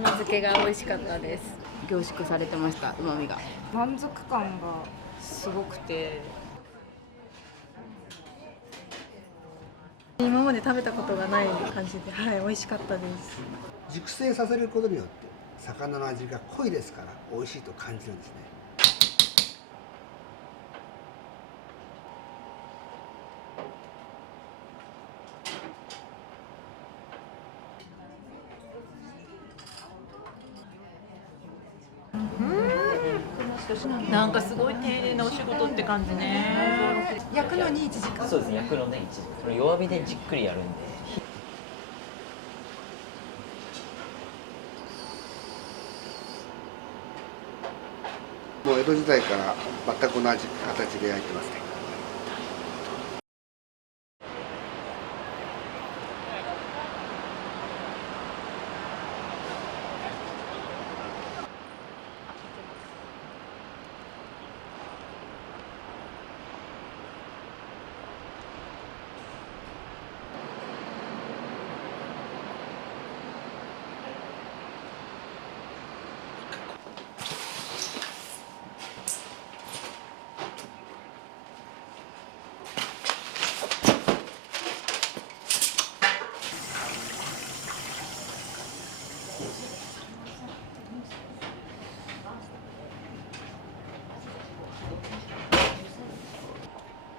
の漬けが美味しかったです。凝縮されてました、旨味が。満足感がすごくて、今まで食べたことがない感じで、はい、美味しかったです。熟成させることによって魚の味が濃いですから美味しいと感じるんですね。なんかすごい丁寧なお仕事って感じね。焼くのに1時間。そうですね、焼くので一時これ弱火でじっくりやるんで。もう江戸時代から全く同じ形で焼いてますね。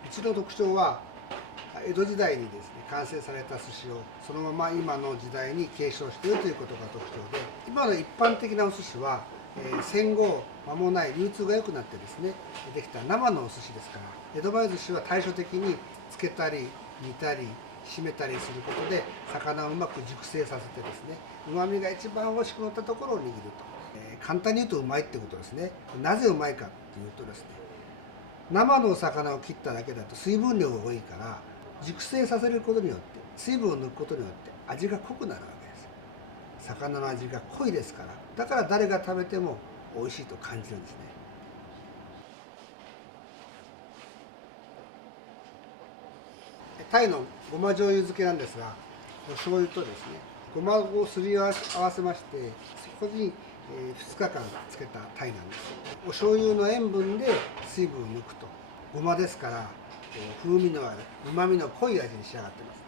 うちの特徴は江戸時代にですね完成された寿司をそのまま今の時代に継承しているということが特徴で、今の一般的なお寿司は、戦後間もない流通が良くなってですねできた生のお寿司ですから、江戸前寿司は対照的につけたり煮たり締めたりすることで魚をうまく熟成させてですね旨味が一番美味しくなったところを握ると、簡単に言うとうまいってことですね。なぜうまいかっていうとですね、生のお魚を切っただけだと水分量が多いから熟成させることによって水分を抜くことによって味が濃くなるわけです。魚の味が濃いですから、だから誰が食べても美味しいと感じるんですね。タイのごま醤油漬けなんですが、お醤油とですねごまをすり合わせまして、そこに2日間つけたタイなんです。お醤油の塩分で水分を抜くと、ごまですから風味のあるうまみの濃い味に仕上がっています。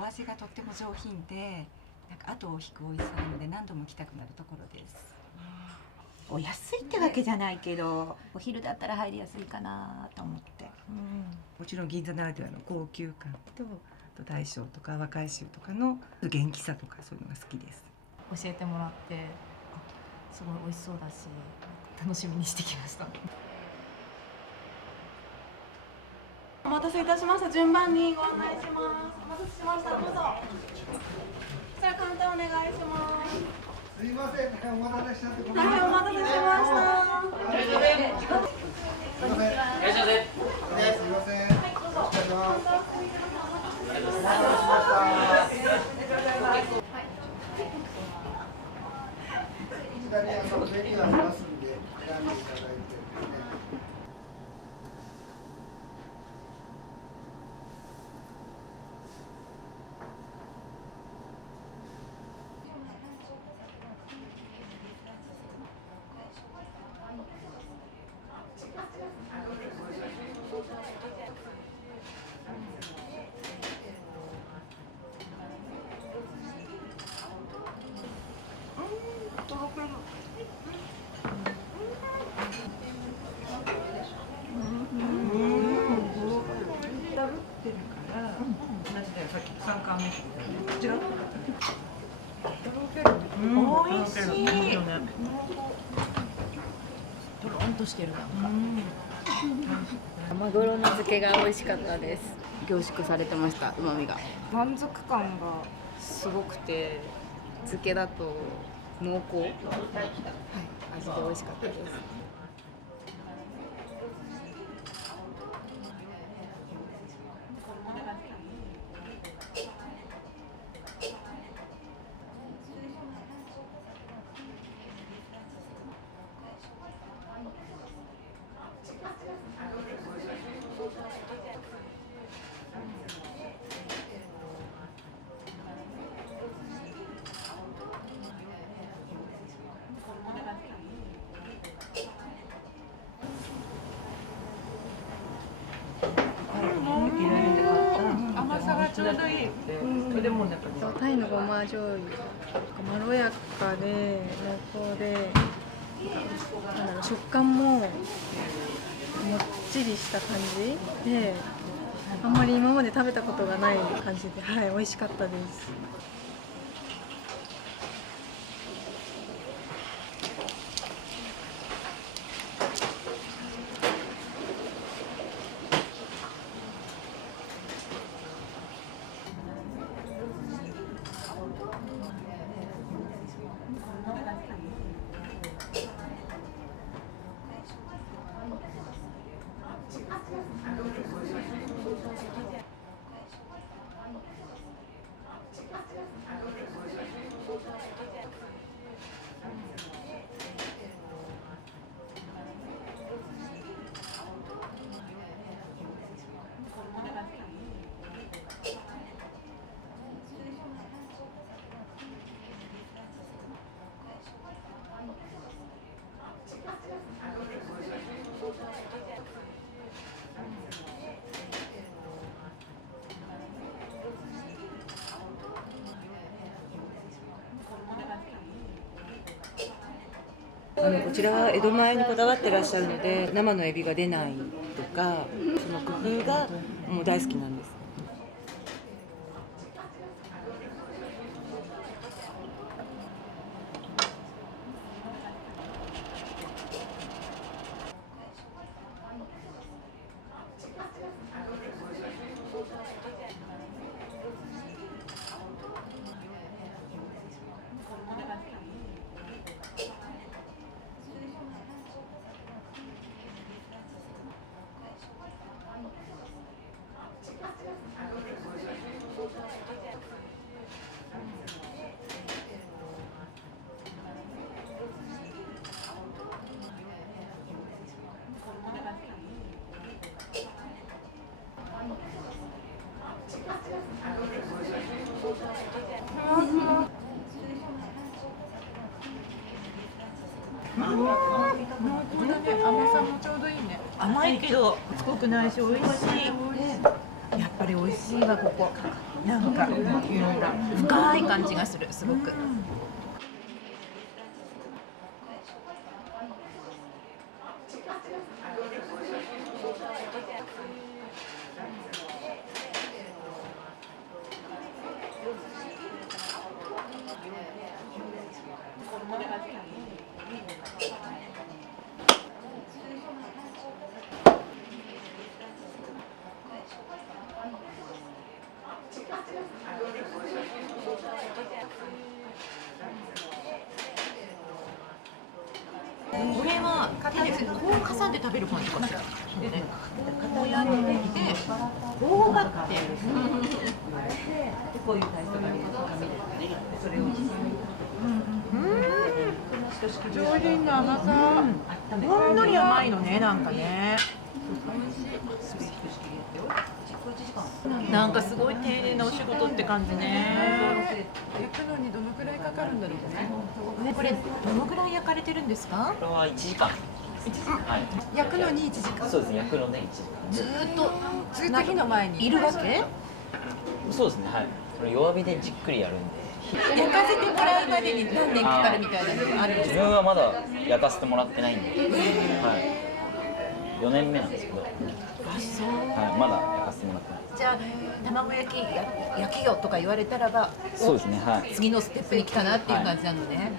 お味がとっても上品で、なんか後を引く美味しさなので何度も来たくなるところです。お安いってわけじゃないけど、お昼だったら入りやすいかなと思って、もちろん銀座ならではの高級感と、あと大小とか若い衆とかの元気さとか、そういうのが好きです。教えてもらってすごい美味しそうだし楽しみにしてきました。お待たせいたしました。順番にご案内します。お待たせしました。どうぞ。こちらカウンターお願いします。すいません、お待たせしちゃってごめん大変お待たせしました。すいません。いらっしゃいませ。すいません。はい、どうぞ。お疲れ様。ありがとうございました。左にメニューありますんで、選んでいただいて。とろ美味しい。とろんとしてるなんか。マグロの漬けが美味しかったです。凝縮されてました。旨味が。満足感がすごくて、漬けだと濃厚。はい、味で美味しかったです。甘さがちょうどいい。それでもなんかタイのごま醤油まろやかで濃厚で、なんだろう、食感ももっちりした感じで、あんまり今まで食べたことがない感じで、はい、美味しかったです。こちらは江戸前にこだわってらっしゃるので、生のエビが出ないとか、その工夫がもう大好きなんです。甘さもちょうどいいね。甘いけどしつこくないし美味しい。やっぱり美味しいわここ。なんか深い感じがする、すごく。これは手でこう挟んで食べる感じかしら。こうやってこうがって、こういうタイプがそれを上品な甘さ、ほんのり甘いのね、なんかね。なんかすごい丁寧なお仕事って感じね。焼くのにどのくらいかかるんだろうね。これどのくらい焼かれてるんですか？これは1時間。はい。焼くのに1時間。そうですね。焼くので1時間。ずっと火の前にいるわけ？そうですね。はい。これ弱火でじっくりやるんで、焼かせてもらうまでに何年かかるみたいなのがあるんですか？自分はまだ焼かせてもらってないんで、はい、4年目なんですけど、はい、あ、そう。まだ焼かせてもらってない。じゃあ卵焼き焼きよとか言われたらば、そうですね、はい。次のステップに来たなっていう感じなのね。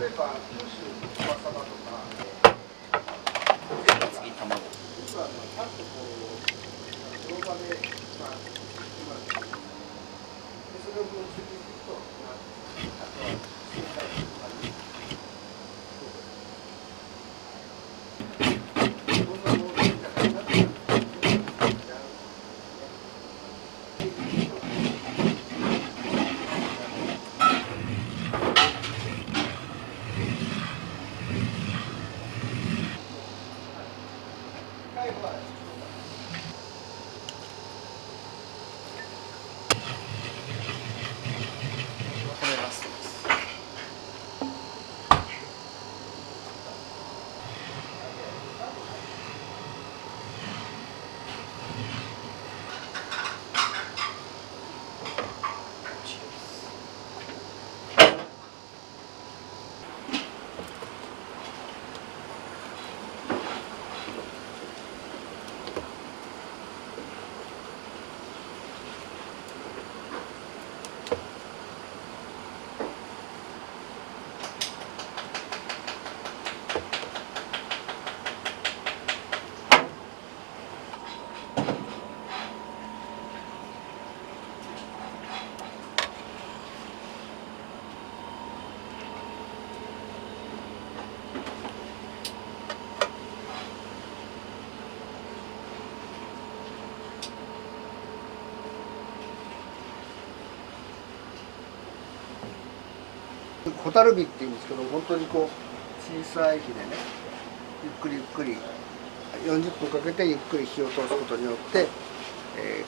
例えば九州のおばさまとか、次卵。実はちゃんとこうその場で今でそれを分析するとあとは正解とかにどんなものがいいかなっていうこれラストです。ホタルビっていうんですけど、本当にこう小さい火でね、ゆっくりゆっくり40分かけてゆっくり火を通すことによって、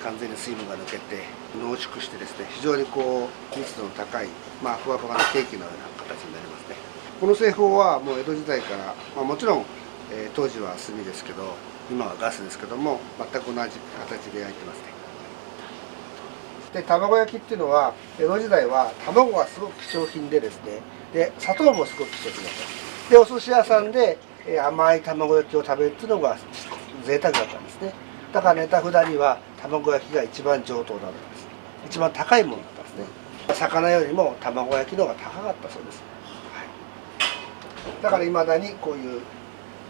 完全に水分が抜けて濃縮してですね、非常にこう密度の高い、ふわふわなケーキのような形になりますね。この製法はもう江戸時代から、もちろん、当時は炭ですけど、今はガスですけども、全く同じ形で焼いてますね。で卵焼きっていうのは江戸時代は卵がすごく希少品でですね、で砂糖もすごく希少品だったで、お寿司屋さんで甘い卵焼きを食べるっていうのが贅沢だったんですね。だからネタ札には卵焼きが一番上等だったんです。一番高いものだったんですね。魚よりも卵焼きの方が高かったそうです、はい、だからいまだにこういう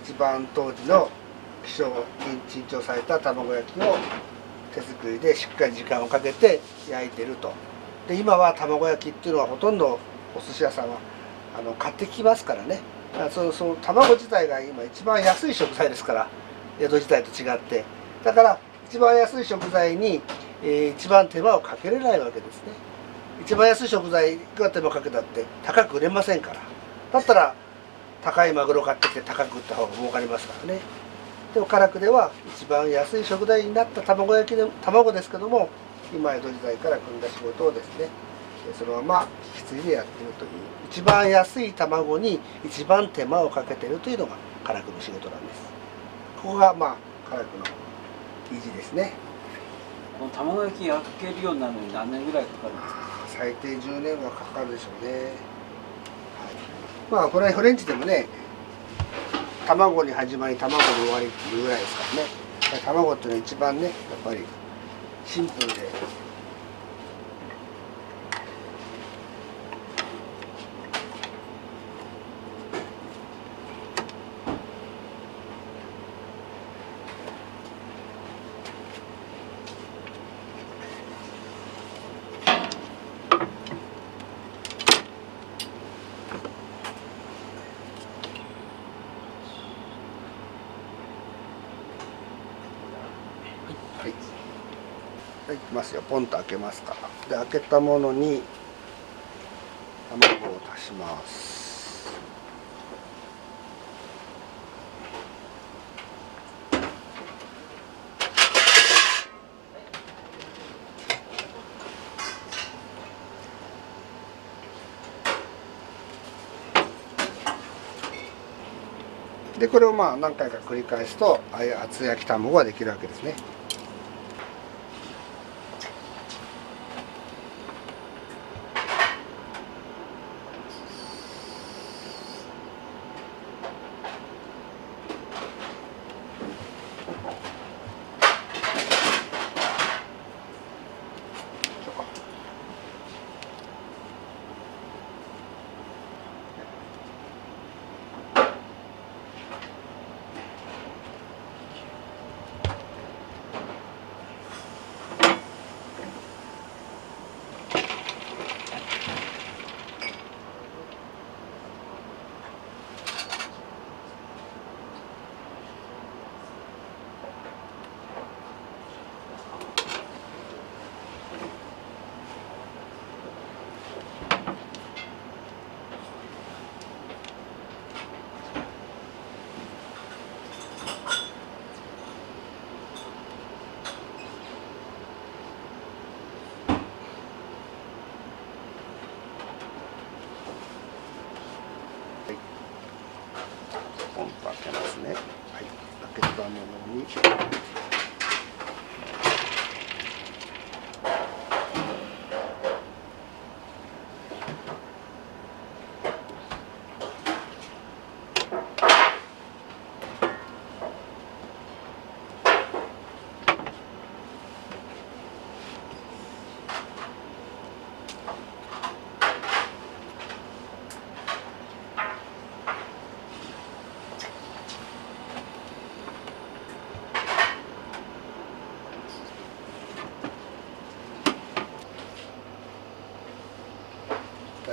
一番当時の希少珍重された卵焼きを手作りでしっかり時間をかけて焼いてると。で今は卵焼きっていうのはほとんどお寿司屋さんは買ってきますからね。その卵自体が今一番安い食材ですから、江戸時代と違って、だから一番安い食材に、一番手間をかけれないわけですね。一番安い食材いくら手間かけたって高く売れませんから。だったら高いマグロ買ってきて高く売った方が儲かりますからね。でも唐久では一番安い食材になった卵ですけども、今江戸時代から組んだ仕事をですね、そのまま引き継いでやっているという、一番安い卵に一番手間をかけているというのが唐久の仕事なんです。ここが唐久の意地ですね。この卵焼き焼けるようになるのに何年ぐらいかかるんですか？最低10年はかかるでしょうね。はい、これはフレンチでもね、卵に始まり卵に終わりっていうぐらいですからね。卵っていうのは一番ね、やっぱりシンプルでいきますよ。ポンと開けますから。で開けたものに卵を足します。でこれをまあ何回か繰り返すとああいう厚焼き卵ができるわけですね。ポンと開けますね。はい、開けたものに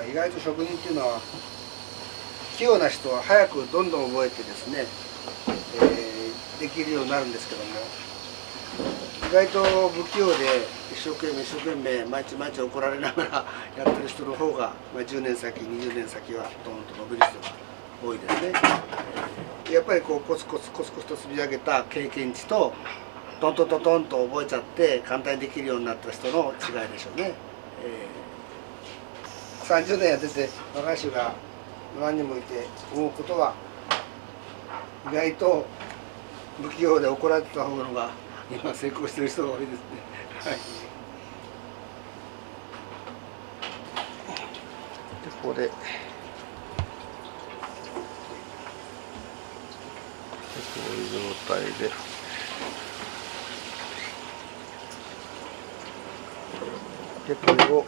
意外と職人っていうのは器用な人は早くどんどん覚えてですね、できるようになるんですけども、意外と不器用で一生懸命毎日怒られながらやってる人の方が、10年先20年先はドーンと伸びる人が多いですね。やっぱりこうコツコツと積み上げた経験値とトントンと覚えちゃって簡単にできるようになった人の違いでしょうね。30年やってて若い人が何人もいて思うことは、意外と不器用で怒られてた方が今成功してる人が多いですね。はい、でここでこういう状態でこれを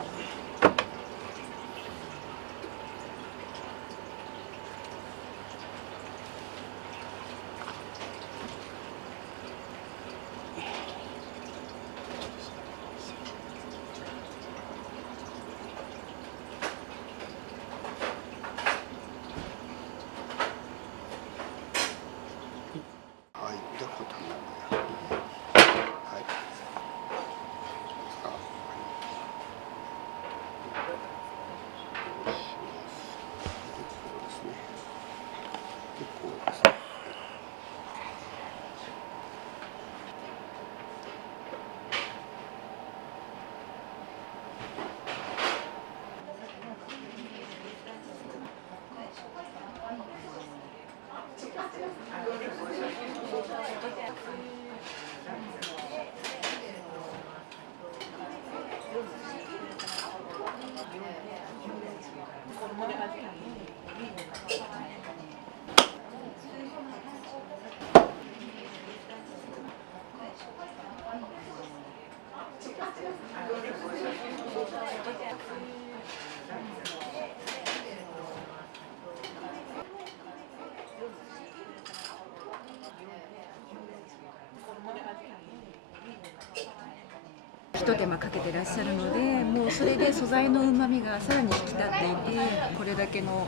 一手間かけてらっしゃるので、もうそれで素材の旨味がさらに引き立っていて、これだけの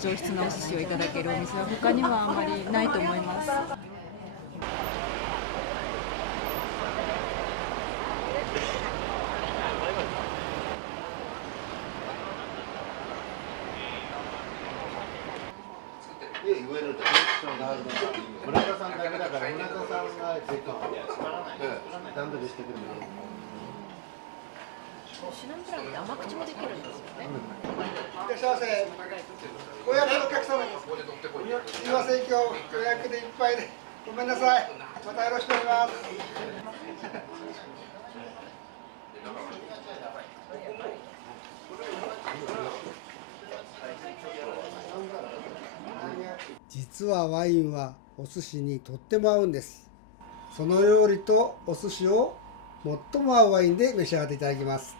上質なお寿司をいただけるお店は他にはあんまりないと思います。言えると村田さんだけだから村田さんが結構段取りしてくれる。シュナンプランって甘口もできるんですよね。いらっしゃいませ。ご予約のお客様です。すみません、今日予約でいっぱいでごめんなさい。またよろしくお願いします。実はワインはお寿司にとっても合うんです。その料理とお寿司を最も合うワインで召し上がっていただきます。